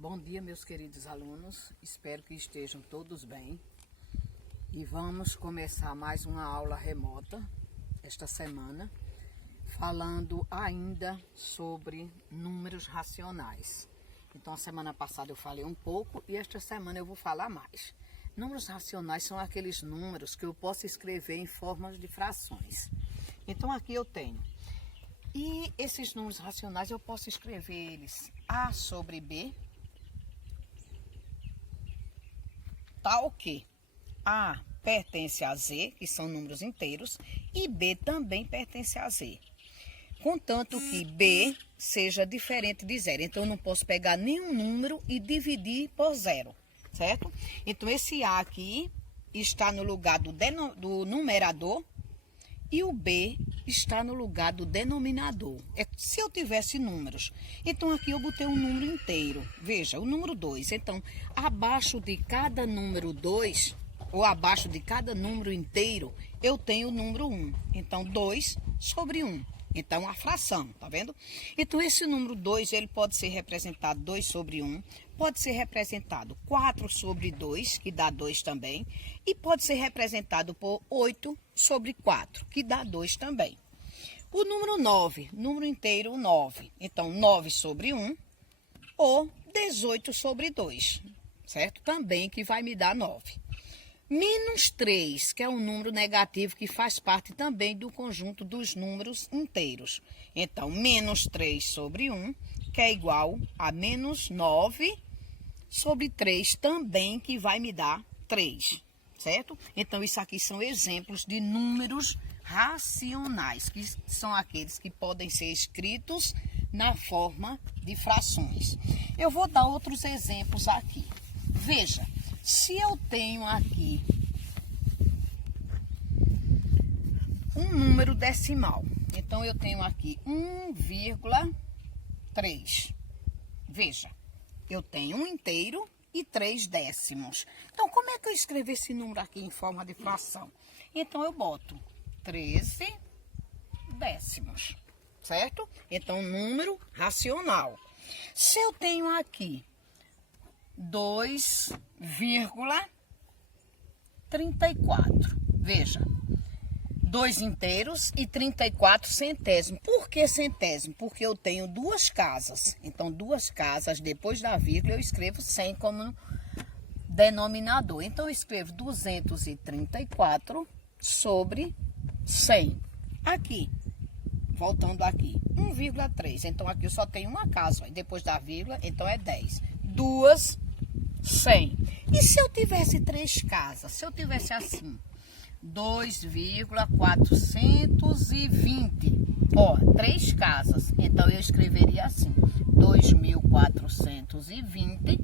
Bom dia, meus queridos alunos. Espero que estejam todos bem. E vamos começar mais uma aula remota esta semana, falando ainda sobre números racionais. Então, a semana passada eu falei um pouco e esta semana eu vou falar mais. Números racionais são aqueles números que eu posso escrever em formas de frações. Então, aqui eu tenho. E esses números racionais eu posso escrever eles A sobre B, tal que A pertence a Z, que são números inteiros, e B também pertence a Z. Contanto que B seja diferente de zero. Então, eu não posso pegar nenhum número e dividir por zero, certo? Então, esse A aqui está no lugar do numerador e o B está no lugar do denominador. Se eu tivesse números, então aqui eu botei um número inteiro. Veja, o número 2. Então, abaixo de cada número 2, ou abaixo de cada número inteiro, eu tenho o número 1. Então, 2 sobre 1. Então, a fração, tá vendo? Então, esse número 2, ele pode ser representado 2 sobre 1, pode ser representado 4 sobre 2, que dá 2 também, e pode ser representado por 8 sobre 4, que dá 2 também. O número 9, número inteiro 9, então 9 sobre 1, ou 18 sobre 2, certo? Também que vai me dar 9. Menos 3, que é um número negativo que faz parte também do conjunto dos números inteiros. Então, menos 3 sobre 1, que é igual a menos 9 sobre 3 também, que vai me dar 3, certo? Então, isso aqui são exemplos de números racionais, que são aqueles que podem ser escritos na forma de frações. Eu vou dar outros exemplos aqui. Veja. Se eu tenho aqui um número decimal, então eu tenho aqui 1,3. Veja, eu tenho um inteiro e 3 décimos. Então, como é que eu escrevo esse número aqui em forma de fração? Então, eu boto 13 décimos, certo? Então, número racional. Se eu tenho aqui 2,34. Veja, 2 inteiros e 34 centésimos. Por que centésimo? Porque eu tenho duas casas. Então, duas casas, depois da vírgula, eu escrevo 100 como denominador. Então, eu escrevo 234 sobre 100. Aqui, voltando aqui, 1,3. Então, aqui eu só tenho uma casa. Depois da vírgula, então é 10. Duas 100. E se eu tivesse 3 casas? Se eu tivesse assim, 2,420. Ó, 3 casas. Então, eu escreveria assim, 2.420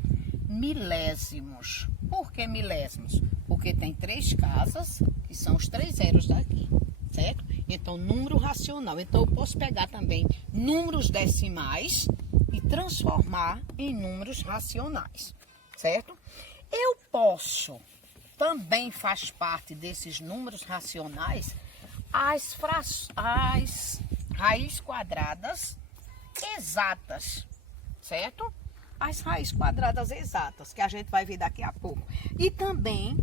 milésimos. Por que milésimos? Porque tem 3 casas, que são os 3 zeros daqui, certo? Então, número racional. Então, eu posso pegar também números decimais e transformar em números racionais, certo? Eu posso, também faz parte desses números racionais, as raízes quadradas exatas, certo? As raízes quadradas exatas, que a gente vai ver daqui a pouco. E também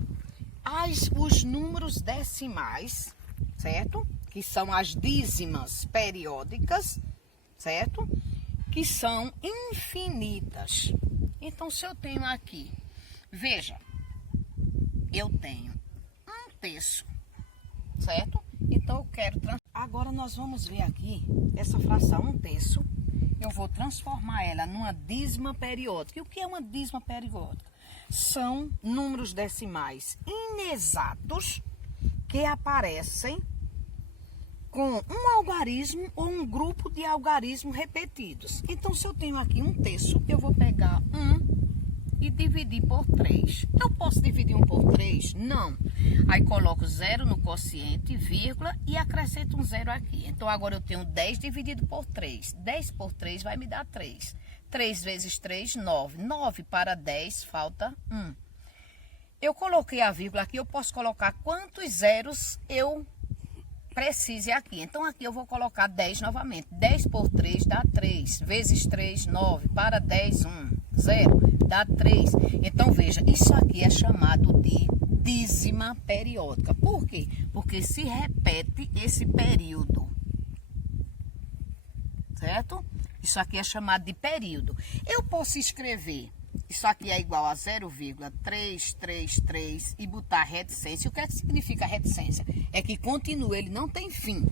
os números decimais, certo? Que são as dízimas periódicas, certo? Que são infinitas. Então, se eu tenho aqui, veja, eu tenho 1/3, certo? Então, eu quero... Agora, nós vamos ver aqui essa fração 1/3. Eu vou transformar ela numa dízima periódica. E o que é uma dízima periódica? São números decimais inexatos que aparecem com um algarismo ou um grupo de algarismos repetidos. Então, se eu tenho aqui 1/3, eu vou pegar 1 e dividir por 3. Eu posso dividir 1 por 3? Não. Aí, coloco 0 no quociente, vírgula, e acrescento um 0 aqui. Então, agora eu tenho 10 dividido por 3. 10 por 3 vai me dar 3. 3 vezes 3, 9. 9 para 10, falta 1. Eu coloquei a vírgula aqui, eu posso colocar quantos zeros eu precise aqui. Então, aqui eu vou colocar 10 novamente. 10 por 3 dá 3. Vezes 3, 9. Para 10, 1. 0. Dá 3. Então, veja, isso aqui é chamado de dízima periódica. Por quê? Porque se repete esse período. Certo? Isso aqui é chamado de período. Eu posso escrever, isso aqui é igual a 0,333 e botar reticência. O que é que significa reticência? É que continua, ele não tem fim.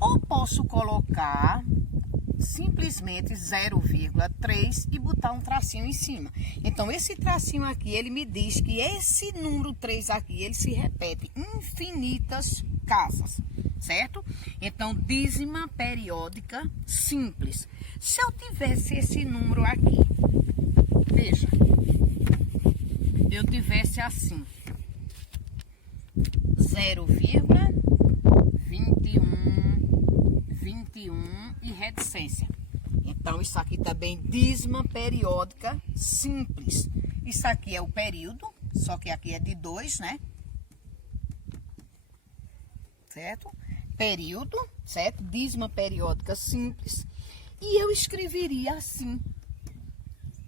Ou posso colocar simplesmente 0,3 e botar um tracinho em cima. Então, esse tracinho aqui, ele me diz que esse número 3 aqui, ele se repete infinitas casas, certo? Então, dízima periódica simples. Se eu tivesse esse número aqui, veja, eu tivesse assim, 0,21 e reticência. Então, isso aqui também dízima periódica simples. Isso aqui é o período, só que aqui é de 2, né? Certo? Período, certo? Dízima periódica simples. E eu escreveria assim,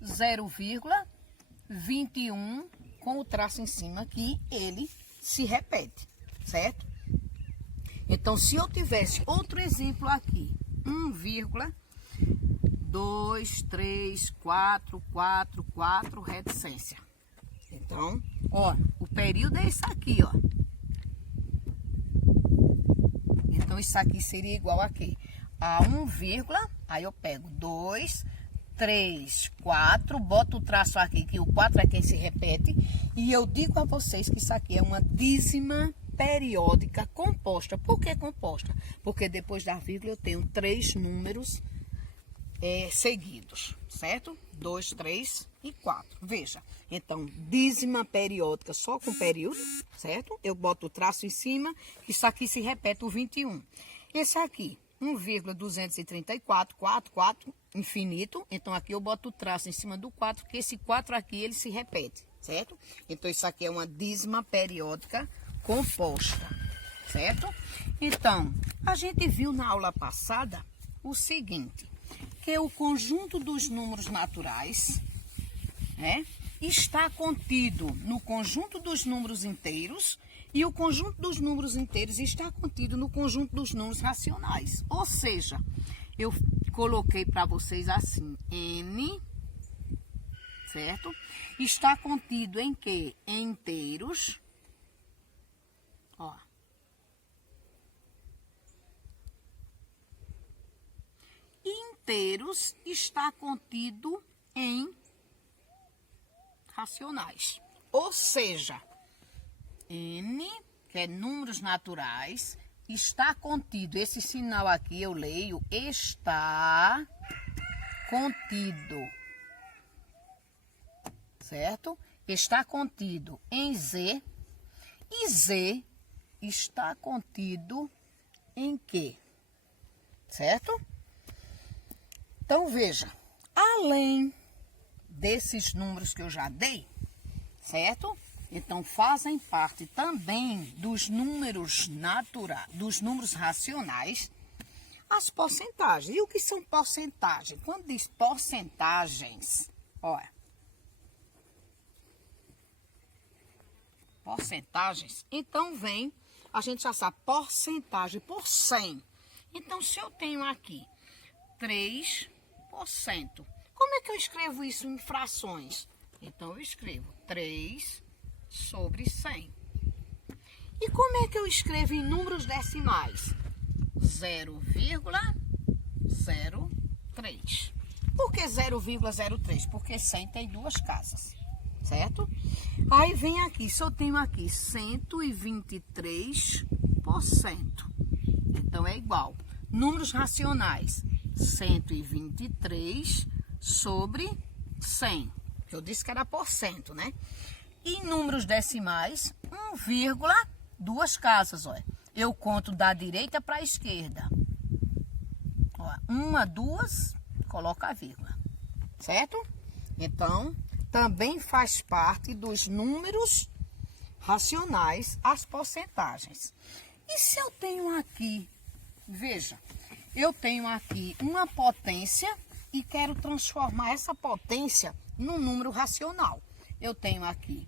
0,21 com o traço em cima que ele se repete, certo? Então, se eu tivesse outro exemplo aqui, 1,23444 reticência. Então, ó, o período é esse aqui, ó. Então, isso aqui seria igual a quê? A 1, aí eu pego 2, 3, 4, boto o traço aqui, que o 4 é quem se repete, e eu digo a vocês que isso aqui é uma dízima periódica composta. Por que composta? Porque depois da vírgula eu tenho 3 números seguidos, certo? 2, 3 e 4. Veja, então, dízima periódica só com período, certo? Eu boto o traço em cima, isso aqui se repete o 21. Esse aqui, 1,234, 4, infinito. Então, aqui eu boto o traço em cima do 4, porque esse 4 aqui, ele se repete, certo? Então, isso aqui é uma dízima periódica composta, certo? Então, a gente viu na aula passada o seguinte, que o conjunto dos números naturais, né, está contido no conjunto dos números inteiros e o conjunto dos números inteiros está contido no conjunto dos números racionais. Ou seja, eu coloquei para vocês assim, N, certo? Está contido em quê? Em inteiros. Ó. Inteiros está contido em racionais. Ou seja, N, que é números naturais, está contido, esse sinal aqui eu leio, está contido, certo? Está contido em Z, e Z está contido em Q, certo? Então, veja, além desses números que eu já dei, certo? Então, fazem parte também dos números naturais, dos números racionais, as porcentagens. E o que são porcentagens? Quando diz porcentagens, olha, porcentagens, então vem, a gente já sabe, porcentagem por 100. Então, se eu tenho aqui 3%, como é que eu escrevo isso em frações? Então, eu escrevo 3 sobre 100. E como é que eu escrevo em números decimais? 0,03. Por que 0,03? Porque 100 tem 2 casas, certo? Aí vem aqui, se eu tenho aqui 123%, então é igual. Números racionais, 123 sobre 100. Eu disse que era porcento, né? E em números decimais, 2 casas, olha. Eu conto da direita para a esquerda. Ó, 1, 2, coloca a vírgula, certo? Então, também faz parte dos números racionais as porcentagens. E se eu tenho aqui, veja, eu tenho aqui uma potência e quero transformar essa potência num número racional. Eu tenho aqui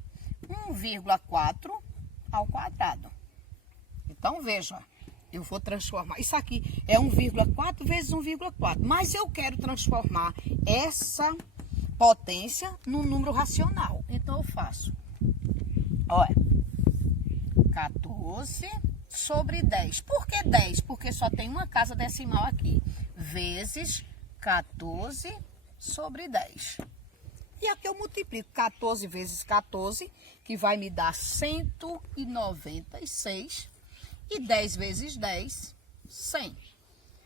1,4 ao quadrado. Então, veja, eu vou transformar. Isso aqui é 1,4 vezes 1,4. Mas eu quero transformar essa potência num número racional. Então, eu faço, olha, 14 sobre 10. Por que 10? Porque só tem uma casa decimal aqui. Vezes 14 sobre 10. E aqui eu multiplico 14 vezes 14, que vai me dar 196. E 10 vezes 10, 100.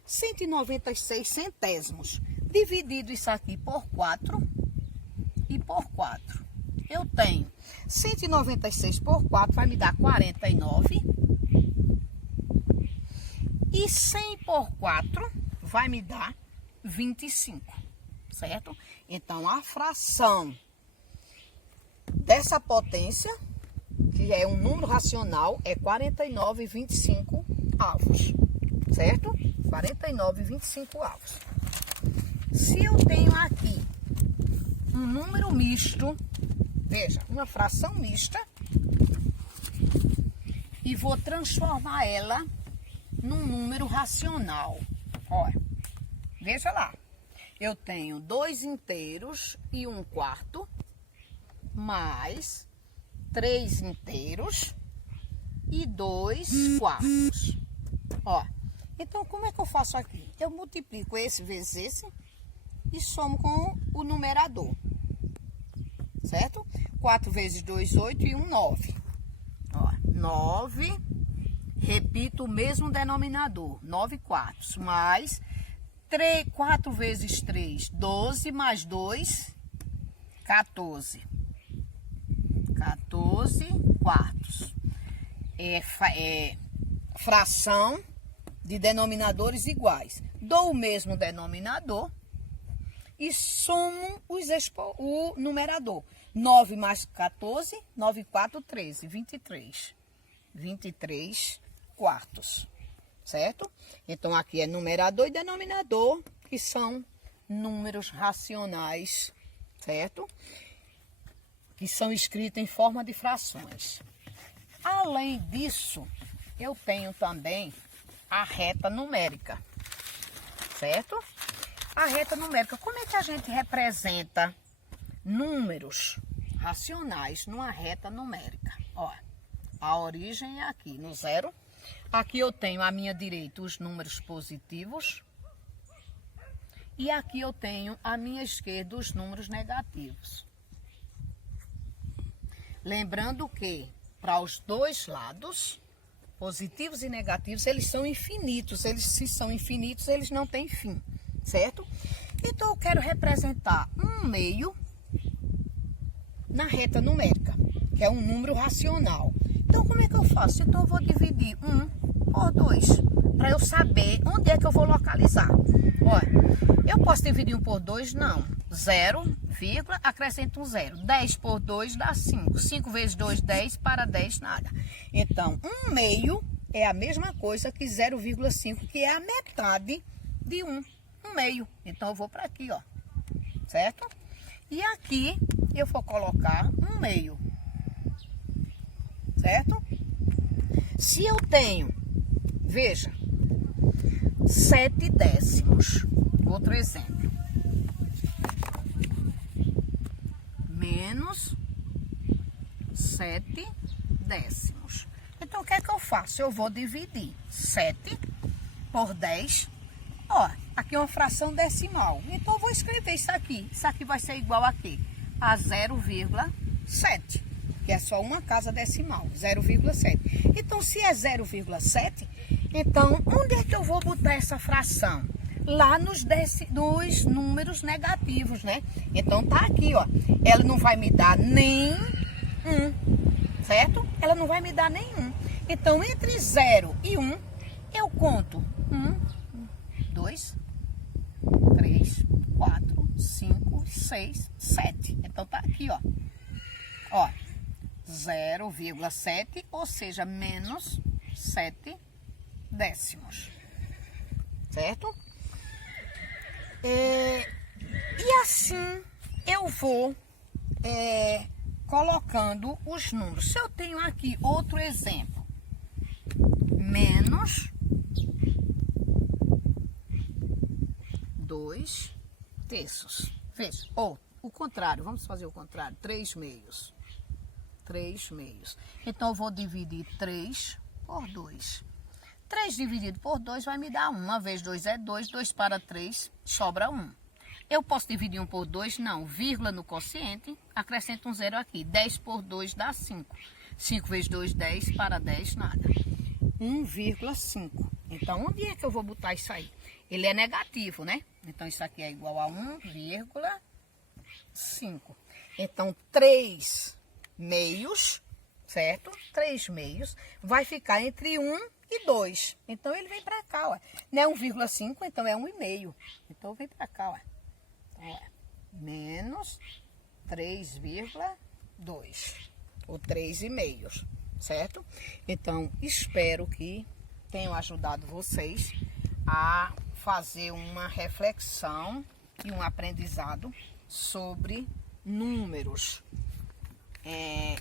196 centésimos. Dividido isso aqui por 4 e por 4. Eu tenho 196 por 4 vai me dar 49. E 100 por 4 vai me dar 25, certo? Então, a fração dessa potência, que é um número racional, é 49,25 avos, certo? 49,25 avos. Se eu tenho aqui um número misto, veja, uma fração mista, e vou transformar ela num número racional. Olha, veja lá. Eu tenho 2 inteiros e 1/4, mais 3 inteiros e 2/4. Ó, então como é que eu faço aqui? Eu multiplico esse vezes esse e somo com o numerador, certo? 4 vezes 2, 8 e 1, 9. Ó, 9, repito o mesmo denominador, 9/4, mais 4 vezes 3, 12, mais 2, 14. 14/4. É fração de denominadores iguais. Dou o mesmo denominador e somo o numerador. 9 mais 14, 9 e 4, 13, 23. 23/4. Certo? Então, aqui é numerador e denominador, que são números racionais, certo? Que são escritos em forma de frações. Além disso, eu tenho também a reta numérica, certo? A reta numérica, como é que a gente representa números racionais numa reta numérica? Ó, a origem é aqui, no zero. Aqui eu tenho à minha direita os números positivos. E aqui eu tenho à minha esquerda os números negativos. Lembrando que, para os dois lados, positivos e negativos, eles são infinitos. Se são infinitos, eles não têm fim, certo? Então, eu quero representar 1/2 na reta numérica, que é um número racional. Então, como é que eu faço? Então, eu vou dividir 1 por 2, para eu saber onde é que eu vou localizar. Olha, eu posso dividir 1 por 2? Não. 0, vírgula, acrescento um 0. 10 por 2 dá 5. 5 vezes 2, 10, para 10, nada. Então, 1/2 é a mesma coisa que 0,5, que é a metade de 1. 1/2. Então, eu vou para aqui, ó. Certo? E aqui, eu vou colocar 1/2. Certo? Se eu tenho, veja, 7 décimos. Outro exemplo. Menos 7 décimos. Então, o que é que eu faço? Eu vou dividir 7 por 10. Ó, aqui é uma fração decimal. Então, eu vou escrever isso aqui. Isso aqui vai ser igual a quê? A 0,7. Que é só uma casa decimal, 0,7. Então, se é 0,7, então, onde é que eu vou botar essa fração? Lá nos números negativos, né? Então, tá aqui, ó. Ela não vai me dar nem 1, certo? Ela não vai me dar nenhum. Então, entre 0 e 1, eu conto 1, 2, 3, 4, 5, 6, 7. Então, tá aqui, ó. Ó. 0,7, ou seja, menos 7 décimos. Certo? E assim eu vou colocando os números. Se eu tenho aqui outro exemplo, menos 2 terços. Veja, ou o contrário, vamos fazer o contrário, 3 meios. 3 meios. Então eu vou dividir 3 por 2. 3 dividido por 2 vai me dar 1. 1 vezes 2 é 2, 2 para 3, sobra 1. Eu posso dividir 1 por 2? Não. Vírgula no quociente, acrescento um zero aqui. 10 por 2 dá 5. 5 vezes 2, 10, para 10, nada. 1,5. Então, onde é que eu vou botar isso aí? Ele é negativo, né? Então, isso aqui é igual a 1,5. Então, 3 meios, certo? 3 meios vai ficar entre 1 e 2. Então, ele vem para cá, ó. Não é 1,5, então é 1,5. Então, vem para cá, ó. Então, ó. Menos 3,2. Ou 3,5, certo? Então, espero que tenham ajudado vocês a fazer uma reflexão e um aprendizado sobre números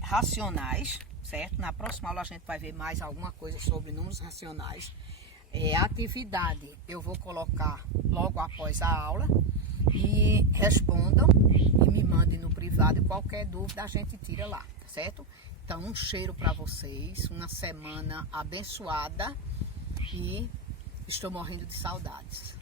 racionais, certo? Na próxima aula a gente vai ver mais alguma coisa sobre números racionais. Atividade eu vou colocar logo após a aula e respondam e me mandem no privado, e qualquer dúvida a gente tira lá, certo? Então, um cheiro para vocês, uma semana abençoada e estou morrendo de saudades.